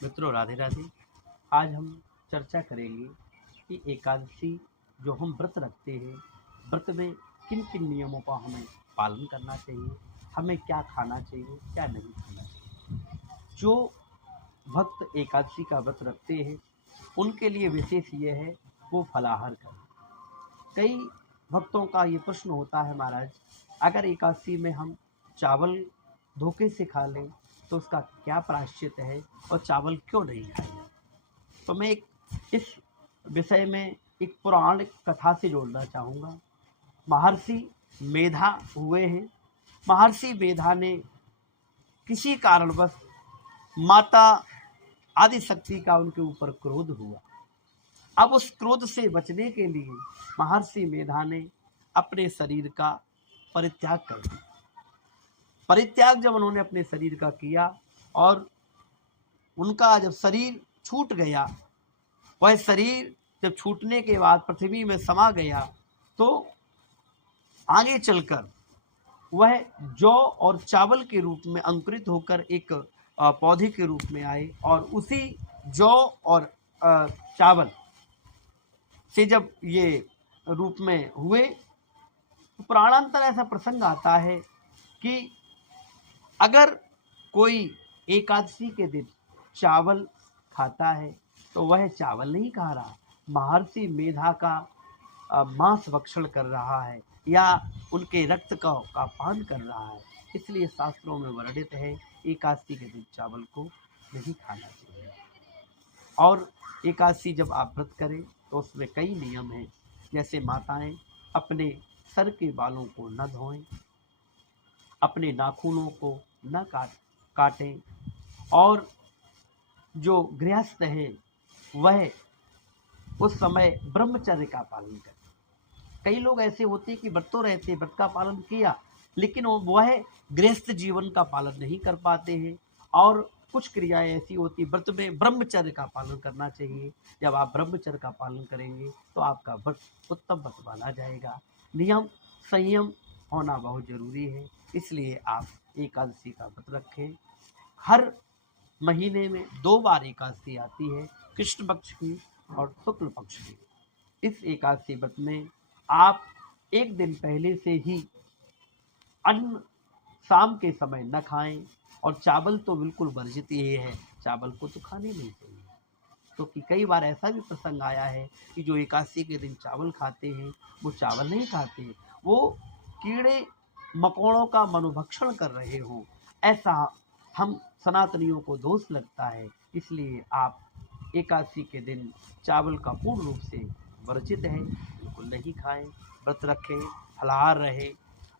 मित्रों राधे राधे। आज हम चर्चा करेंगे कि एकादशी जो हम व्रत रखते हैं, व्रत में किन किन नियमों का हमें पालन करना चाहिए, हमें क्या खाना चाहिए, क्या नहीं खाना चाहिए। जो भक्त एकादशी का व्रत रखते हैं उनके लिए विशेष ये है वो फलाहार करें। कई भक्तों का ये प्रश्न होता है, महाराज अगर एकादशी में हम चावल धोखे से खा लें तो उसका क्या प्रायश्चित है और चावल क्यों नहीं खाएं। तो मैं इस विषय में एक पौराणिक कथा से जोड़ना चाहूँगा। महर्षि मेधा हुए हैं। महर्षि मेधा ने किसी कारणवश माता आदिशक्ति का उनके ऊपर क्रोध हुआ। अब उस क्रोध से बचने के लिए महर्षि मेधा ने अपने शरीर का परित्याग कर दिया। परित्याग जब उन्होंने अपने शरीर का किया और उनका जब शरीर छूट गया, वह शरीर जब छूटने के बाद पृथ्वी में समा गया तो आगे चलकर वह जौ और चावल के रूप में अंकुरित होकर एक पौधे के रूप में आए और उसी जौ और चावल से जब ये रूप में हुए तो प्राणांतर ऐसा प्रसंग आता है कि अगर कोई एकादशी के दिन चावल खाता है तो वह चावल नहीं खा रहा, महर्षि मेधा का मांस भक्षण कर रहा है या उनके रक्त का पान कर रहा है। इसलिए शास्त्रों में वर्णित है एकादशी के दिन चावल को नहीं खाना चाहिए। और एकादशी जब आप व्रत करें तो उसमें कई नियम हैं, जैसे माताएं अपने सर के बालों को न धोएं, अपने नाखूनों को न काटें और जो गृहस्थ है वह उस समय ब्रह्मचर्य का पालन करें। कई लोग ऐसे होते हैं कि व्रत तो रहते, व्रत का पालन किया लेकिन वह गृहस्थ जीवन का पालन नहीं कर पाते हैं। और कुछ क्रियाएं ऐसी होती, व्रत में ब्रह्मचर्य का पालन करना चाहिए। जब आप ब्रह्मचर्य का पालन करेंगे तो आपका व्रत उत्तम व्रत माना जाएगा। नियम संयम होना बहुत जरूरी है, इसलिए आप एकादशी का व्रत रखें। हर महीने में 2 बार एकादशी आती है, कृष्ण पक्ष की और शुक्ल पक्ष की। इस एकादशी व्रत में आप एक दिन पहले से ही अन्न शाम के समय न खाएं और चावल तो बिल्कुल वर्जित ही है, चावल को तो खाने नहीं चाहिए। तो कि कई बार ऐसा भी प्रसंग आया है कि जो एकादशी के दिन चावल खाते हैं वो चावल नहीं खाते, वो कीड़े मकोड़ों का मनुभक्षण कर रहे हों, ऐसा हम सनातनियों को दोष लगता है। इसलिए आप एकादशी के दिन चावल का पूर्ण रूप से वर्जित है, बिल्कुल नहीं खाएं, व्रत रखें, फलाहार रहे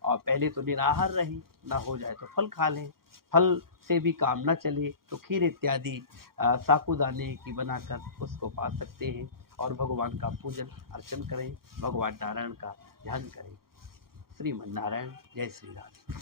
और पहले तो निराहार रहे, ना हो जाए तो फल खा लें। फल से भी काम न चले तो खीर इत्यादि साबूदाने की बनाकर उसको पा सकते हैं और भगवान का पूजन अर्चन करें, भगवान नारायण का ध्यान करें। श्रीमन नारायण। जय श्री राम।